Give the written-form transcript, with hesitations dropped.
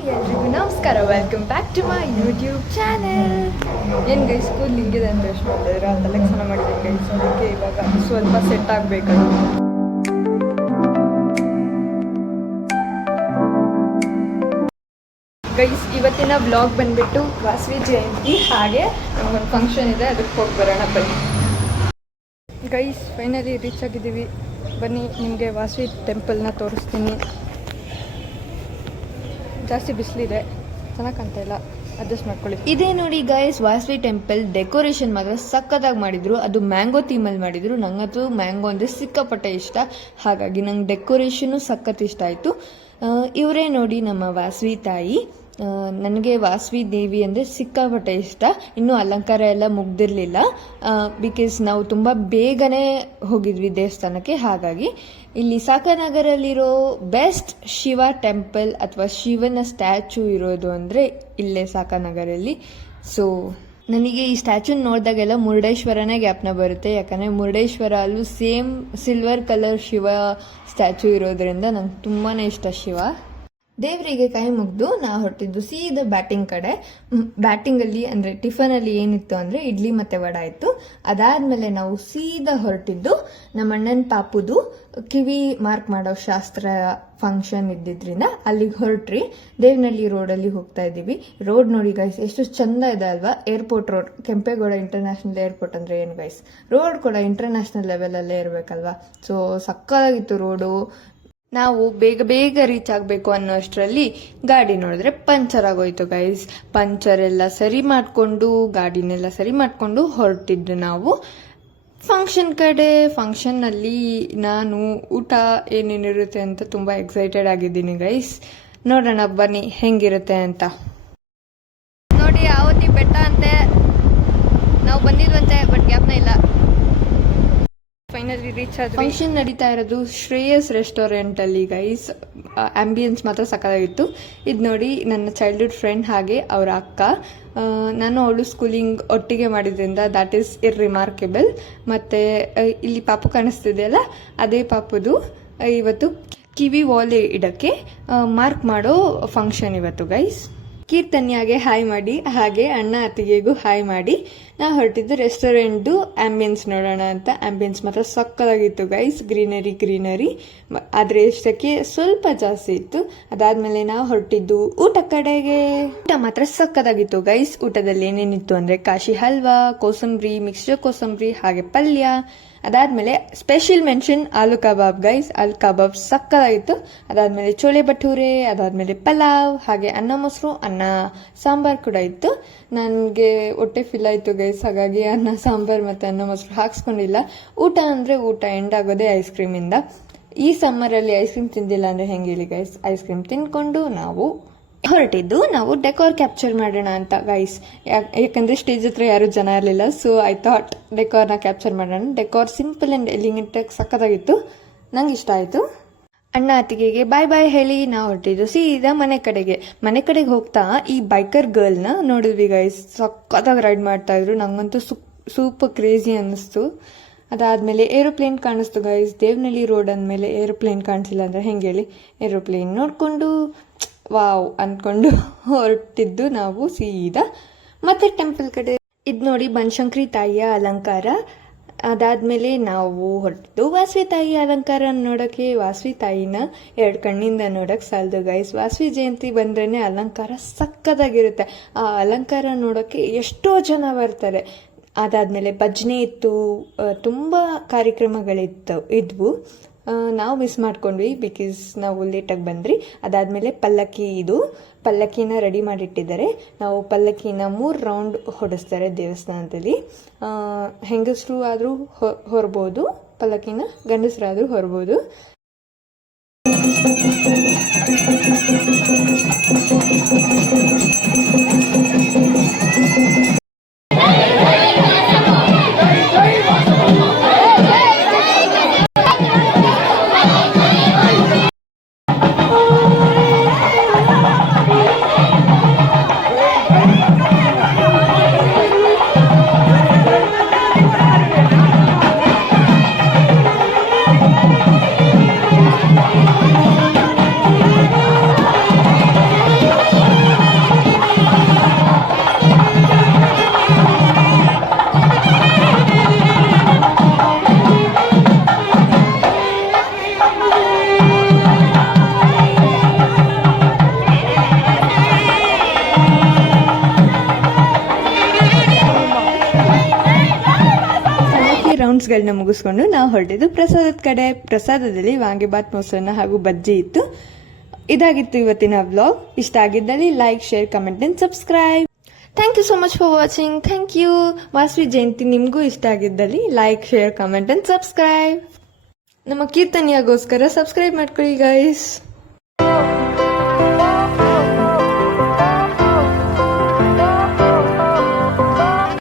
ಎಲ್ರಿಗೂ ನಮಸ್ಕಾರ. Welcome back to my YouTube channel. ಏನು ಗೈಸ್ ಸ್ಕೂಲ್ ಹಿಂಗಿದೆ ಅಂತ ಎಷ್ಟು ಮಾಡಿದ್ರೆ ಅದೆಲ್ಲ ಸ್ನಾನ ಮಾಡಿದ್ದೀನಿ ಗೈಸ್. ಅದಕ್ಕೆ ಇವಾಗ ಸ್ವಲ್ಪ ಸೆಟ್ ಆಗಬೇಕಲ್ಲ. ಗೈಸ್ ಇವತ್ತಿನ ವ್ಲಾಗ್ ಬಂದುಬಿಟ್ಟು ವಾಸವಿ ಜಯಂತಿ, ಹಾಗೆ ನಮಗೊಂದು ಫಂಕ್ಷನ್ ಇದೆ, ಅದಕ್ಕೆ ಹೋಗಿ ಬರೋಣ ಬನ್ನಿ. ಗೈಸ್ ಫೈನಲಿ ರೀಚ್ ಆಗಿದ್ದೀವಿ. ಬನ್ನಿ ನಿಮಗೆ ವಾಸವಿ ಟೆಂಪಲ್ನ ತೋರಿಸ್ತೀನಿ. ಜಾಸ್ತಿ ಬಿಸಿಲಿದೆ, ಚೆನ್ನಾಗಿ ಕಾಣ್ತಾ ಇಲ್ಲ, ಅಡ್ಜಸ್ಟ್ ಮಾಡ್ಕೊಳ್ಳಿ. ಇದೇ ನೋಡಿ ಗೈಸ್ ವಾಸವಿ ಟೆಂಪಲ್ ಡೆಕೋರೇಷನ್ ಮಾತ್ರ ಸಕ್ಕತ್ತಾಗಿ ಮಾಡಿದ್ರು. ಅದು ಮ್ಯಾಂಗೋ ಥೀಮಲ್ಲಿ ಮಾಡಿದ್ರು. ನಂಗಂತೂ ಮ್ಯಾಂಗೋ ಅಂದರೆ ಸಿಕ್ಕಾಪಟ್ಟೆ ಇಷ್ಟ, ಹಾಗಾಗಿ ನಂಗೆ ಡೆಕೋರೇಷನು ಸಖತ್ ಇಷ್ಟ ಆಯಿತು. ಇವರೇ ನೋಡಿ ನಮ್ಮ ವಾಸವಿ ತಾಯಿ. ನನಗೆ ವಾಸವಿ ದೇವಿ ಅಂದರೆ ಸಿಕ್ಕಾಪಟ್ಟೆ ಇಷ್ಟ. ಇನ್ನೂ ಅಲಂಕಾರ ಎಲ್ಲ ಮುಗ್ದಿರಲಿಲ್ಲ, ಬಿಕಾಸ್ ನಾವು ತುಂಬ ಬೇಗನೆ ಹೋಗಿದ್ವಿ ದೇವಸ್ಥಾನಕ್ಕೆ. ಹಾಗಾಗಿ ಇಲ್ಲಿ ಸಾಕನಗರಲ್ಲಿರೋ ಬೆಸ್ಟ್ ಶಿವ ಟೆಂಪಲ್ ಅಥವಾ ಶಿವನ ಸ್ಟ್ಯಾಚು ಇರೋದು ಅಂದರೆ ಇಲ್ಲೇ ಸಾಕನಗರಲ್ಲಿ. ಸೊ ನನಗೆ ಈ ಸ್ಟ್ಯಾಚುನ ನೋಡಿದಾಗೆಲ್ಲ ಮುರುಡೇಶ್ವರನೇ ಜ್ಞಾಪನ ಬರುತ್ತೆ. ಯಾಕಂದರೆ ಮುರುಡೇಶ್ವರ ಅಲ್ಲೂ same silver colour Shiva statue ಇರೋದ್ರಿಂದ ನಂಗೆ ತುಂಬಾ ಇಷ್ಟ ಶಿವ. ದೇವರಿಗೆ ಕೈ ಮುಗಿದು ನಾ ಹೊರಟಿದ್ದು ಸೀದಾ ಬ್ಯಾಟಿಂಗ್ ಕಡೆ. ಬ್ಯಾಟಿಂಗಲ್ಲಿ ಅಂದರೆ ಟಿಫನಲ್ಲಿ ಏನಿತ್ತು ಅಂದರೆ ಇಡ್ಲಿ ಮತ್ತು ವಡೆ ಇತ್ತು. ಅದಾದಮೇಲೆ ನಾವು ಸೀದಾ ಹೊರಟಿದ್ದು ನಮ್ಮ ಅಣ್ಣನ ಪಾಪುದು ಕಿವಿ ಮಾರ್ಕ್ ಮಾಡೋ ಶಾಸ್ತ್ರ ಫಂಕ್ಷನ್ ಇದ್ದಿದ್ರಿಂದ ಅಲ್ಲಿಗೆ ಹೊರಟ್ರಿ. ದೇವನಹಳ್ಳಿ ರೋಡಲ್ಲಿ ಹೋಗ್ತಾ ಇದ್ದೀವಿ. ರೋಡ್ ನೋಡಿ ಗೈಸ್ ಎಷ್ಟು ಚಂದ ಇದೆ ಅಲ್ವಾ. Airport road, Kempegowda international airport ಅಂದರೆ ಏನು ಗೈಸ್, ರೋಡ್ ಕೂಡ ಇಂಟರ್ನ್ಯಾಷನಲ್ ಲೆವೆಲಲ್ಲೇ ಇರಬೇಕಲ್ವಾ. ಸೊ ಸಕ್ಕತ್ತಾಗಿತ್ತು ರೋಡು. ನಾವು ಬೇಗ ಬೇಗ ರೀಚ್ ಆಗಬೇಕು ಅನ್ನೋ ಅಷ್ಟರಲ್ಲಿ ಗಾಡಿ ನೋಡಿದ್ರೆ ಪಂಚರ್ ಆಗೋಯ್ತು ಗೈಸ್. ಪಂಚರ್ ಎಲ್ಲ ಸರಿ ಮಾಡಿಕೊಂಡು ಗಾಡಿನೆಲ್ಲ ಸರಿ ಮಾಡಿಕೊಂಡು ಹೊರಟಿದ್ದು ನಾವು ಫಂಕ್ಷನ್ ಕಡೆ. ಫಂಕ್ಷನ್ನಲ್ಲಿ ನಾನು ಊಟ ಏನೇನಿರುತ್ತೆ ಅಂತ ತುಂಬ ಎಕ್ಸೈಟೆಡ್ ಆಗಿದ್ದೀನಿ ಗೈಸ್. ನೋಡೋಣ ಬನ್ನಿ ಹೆಂಗಿರುತ್ತೆ ಅಂತ. ನೋಡಿ ಆವತ್ತಿ ಬೆಟ್ಟ ಅಂತೆ ನಾವು ಬಂದಿದ್ವಂತೆ, ಬಟ್ ಜ್ಞಾಪನ ಇಲ್ಲ. ಫೈನಲಿ ರೀಚ್ ಆದ್ವಿ. ಫಂಕ್ಷನ್ ನಡೀತಾ ಇರೋದು ಶ್ರೇಯಸ್ ರೆಸ್ಟೋರೆಂಟ್ ಅಲ್ಲಿ ಗೈಸ್. ಆಂಬಿಯನ್ಸ್ ಮಾತ್ರ ಸಕ್ಕತ್ತಾಗಿತ್ತು. ಇದು ನೋಡಿ ನನ್ನ ಚೈಲ್ಡ್ಹುಡ್ ಫ್ರೆಂಡ್, ಹಾಗೆ ಅವರ ಅಕ್ಕ. ನಾನು ಅವಳು ಸ್ಕೂಲಿಂಗ್ ಒಟ್ಟಿಗೆ ಮಾಡಿದ್ರಿಂದ ದ್ಯಾಟ್ ಈಸ್ ಇರ್ರಿಮಾರ್ಕೆಬಲ್. ಮತ್ತು ಇಲ್ಲಿ ಪಾಪು ಕಾಣಿಸ್ತಿದೆಯಲ್ಲ, ಅದೇ ಪಾಪುದು ಇವತ್ತು ಕಿವಿ ವಾಲೆ ಇಡಕ್ಕೆ ಮಾರ್ಕ್ ಮಾಡೋ ಫಂಕ್ಷನ್ ಇವತ್ತು ಗೈಸ್. ಕೀರ್ತನ್ಯಾಗೆ ಹಾಯ್ ಮಾಡಿ, ಹಾಗೆ ಅಣ್ಣ ಅತ್ತಿಗೆಗೂ ಹಾಯ್ ಮಾಡಿ ನಾ ಹೊರಟಿದ್ದು ರೆಸ್ಟೋರೆಂಟ್ದು ಆಂಬಿಯನ್ಸ್ ನೋಡೋಣ ಅಂತ. ಆಂಬಿಯನ್ಸ್ ಮಾತ್ರ ಸಕ್ಕತ್ತಾಗಿತ್ತು ಗೈಸ್. ಗ್ರೀನರಿ, ಆದರೆ ಎಷ್ಟಕ್ಕೆ ಸ್ವಲ್ಪ ಜಾಸ್ತಿ ಇತ್ತು. ಅದಾದಮೇಲೆ ನಾವು ಹೊರಟಿದ್ದು ಊಟ ಕಡೆಗೆ. ಊಟ ಮಾತ್ರ ಸಕ್ಕತ್ತಾಗಿತ್ತು ಗೈಸ್. ಊಟದಲ್ಲಿ ಏನೇನಿತ್ತು ಅಂದರೆ ಕಾಶಿ ಹಲ್ವಾ, ಕೋಸಂಬರಿ, ಮಿಕ್ಸ್ಚರ್ ಕೋಸಂಬರಿ, ಹಾಗೆ ಪಲ್ಯ. ಅದಾದಮೇಲೆ ಸ್ಪೆಷಲ್ ಮೆನ್ಷನ್ ಆಲೂ ಕಬಾಬ್ ಗೈಸ್. ಆಲೂ ಕಬಾಬ್ ಸಕ್ಕತ್ತಾಗಿತ್ತು. ಅದಾದಮೇಲೆ ಚೋಲೆ ಭಟೂರೆ, ಅದಾದಮೇಲೆ ಪಲಾವ್, ಹಾಗೆ ಅನ್ನ ಮೊಸರು, ಅನ್ನ ಸಾಂಬಾರು ಕೂಡ ಇತ್ತು. ನನಗೆ ಹೊಟ್ಟೆ ಫಿಲ್ ಆಯಿತು ಗೈಸ್, ಹಾಗಾಗಿ ಅನ್ನ ಸಾಂಬಾರು ಮತ್ತು ಅನ್ನ ಮೊಸರು ಹಾಕ್ಸ್ಕೊಂಡಿಲ್ಲ. ಊಟ ಅಂದರೆ ಊಟ ಎಂಡ್ ಆಗೋದೇ ಐಸ್ ಕ್ರೀಮಿಂದ. ಈ ಸಮ್ಮರಲ್ಲಿ ಐಸ್ ಕ್ರೀಮ್ ತಿಂದಿಲ್ಲ ಅಂದರೆ ಹೆಂಗೆ ಹೇಳಿ ಗೈಸ್. ಐಸ್ ಕ್ರೀಮ್ ತಿನ್ಕೊಂಡು ನಾವು ಹೊರಟಿದ್ದು ನಾವು ಡೆಕೋರ್ ಕ್ಯಾಪ್ಚರ್ ಮಾಡೋಣ ಅಂತ ಗೈಸ್. ಯಾಕಂದರೆ ಸ್ಟೇಜ್ ಹತ್ರ ಯಾರೂ ಜನ ಇರಲಿಲ್ಲ. ಸೊ ಐ ಥಾಟ್ ಡೆಕೋರ್ನ ಕ್ಯಾಪ್ಚರ್ ಮಾಡೋಣ. ಡೆಕೋರ್ ಸಿಂಪಲ್ ಆ್ಯಂಡ್ ಎಲಿಗೆಂಟಾಗಿ ಸಕ್ಕತ್ತಾಗಿತ್ತು, ನಂಗೆ ಇಷ್ಟ ಆಯಿತು. ಅಣ್ಣ ಅತ್ತಿಗೆಗೆ ಬಾಯ್ ಬಾಯ್ ಹೇಳಿ ನಾವು ಹೊರಟಿದ್ದು ಸೀದಾ ಮನೆ ಕಡೆಗೆ ಹೋಗ್ತಾ ಈ ಬೈಕರ್ ಗರ್ಲ್ನ ನೋಡಿದ್ವಿ ಗೈಸ್. ಸಕ್ಕತ್ತಾಗಿ ರೈಡ್ ಮಾಡ್ತಾಯಿದ್ರು. ನಂಗಂತೂ ಸೂಪರ್ ಕ್ರೇಜಿ ಅನ್ನಿಸ್ತು. ಅದಾದಮೇಲೆ ಏರೋಪ್ಲೇನ್ ಕಾಣಿಸ್ತು ಗೈಸ್. ದೇವನಹಳ್ಳಿ ರೋಡ್ ಅಂದಮೇಲೆ ಏರೋಪ್ಲೇನ್ ಕಾಣಿಸಿಲ್ಲ ಅಂದರೆ ಹೆಂಗೆ ಹೇಳಿ. ಏರೋಪ್ಲೇನ್ ನೋಡಿಕೊಂಡು ವಾವ್ ಅಂದ್ಕೊಂಡು ಹೊರಟಿದ್ದು ನಾವು ಸೀದಾ ಮತ್ತೆ ಟೆಂಪಲ್ ಕಡೆ. ಇದು ನೋಡಿ ಬನಶಂಕರಿ ತಾಯಿಯ ಅಲಂಕಾರ. ಅದಾದಮೇಲೆ ನಾವು ಹೊರಟಿದ್ದು ವಾಸವಿ ತಾಯಿಯ ಅಲಂಕಾರ ನೋಡೋಕ್ಕೆ. ವಾಸವಿ ತಾಯಿನ 2 ಕಣ್ಣಿಂದ ನೋಡೋಕ್ಕೆ ಸಾಲದು ಗೈಸ್. ವಾಸವಿ ಜಯಂತಿ ಬಂದ್ರೇ ಅಲಂಕಾರ ಸಕ್ಕತ್ತಾಗಿರುತ್ತೆ. ಆ ಅಲಂಕಾರ ನೋಡೋಕ್ಕೆ ಎಷ್ಟೋ ಜನ ಬರ್ತಾರೆ. ಅದಾದಮೇಲೆ ಭಜನೆ ಇತ್ತು, ತುಂಬ ಕಾರ್ಯಕ್ರಮಗಳಿದ್ವು. ನಾವು ಮಿಸ್ ಮಾಡ್ಕೊಂಡ್ವಿ ಬಿಕಾಸ್ ನಾವು ಲೇಟಾಗಿ ಬಂದ್ರಿ. ಅದಾದಮೇಲೆ ಪಲ್ಲಕ್ಕಿನ ರೆಡಿ ಮಾಡಿಟ್ಟಿದ್ದಾರೆ. ನಾವು ಪಲ್ಲಕ್ಕಿನ 3 ರೌಂಡ್ ಹೊಡಿಸ್ತಾರೆ ದೇವಸ್ಥಾನದಲ್ಲಿ. ಹೆಂಗಸರು ಆದರೂ ಹೊರಬೋದು ಪಲ್ಲಕ್ಕಿನ, ಗಂಡಸರಾದರೂ ಹೊರಬೋದು. ಆಕ್ಟಿವಿಟೀಸ್ಗಳನ್ನ ಮುಗಿಸ್ಕೊಂಡು ನಾವು ಹೊರಟಿದ್ದು ಪ್ರಸಾದದ ಕಡೆ. ಪ್ರಸಾದದಲ್ಲಿ ವಾಂಗಿಬಾತ್, ಮೊಸರನ್ನ ಹಾಗೂ ಬಜ್ಜಿ ಇತ್ತು. ಇದಾಗಿತ್ತು ಇವತ್ತಿನ ವ್ಲಾಗ್. ಇಷ್ಟ ಆಗಿದ್ದಲ್ಲಿ like, share, comment and subscribe. Thank you so much for watching. Thank you. Vasavi Jayanti ನಿಮಗೂ ಇಷ್ಟ ಆಗಿದ್ದಲ್ಲಿ like, share, comment and subscribe. ನಮ್ಮ ಕೀರ್ತನಿಯಾಗೋಸ್ಕರ ಸಬ್ಸ್ಕ್ರೈಬ್ ಮಾಡ್ಕೊಳ್ಳಿ ಗೈಸ್.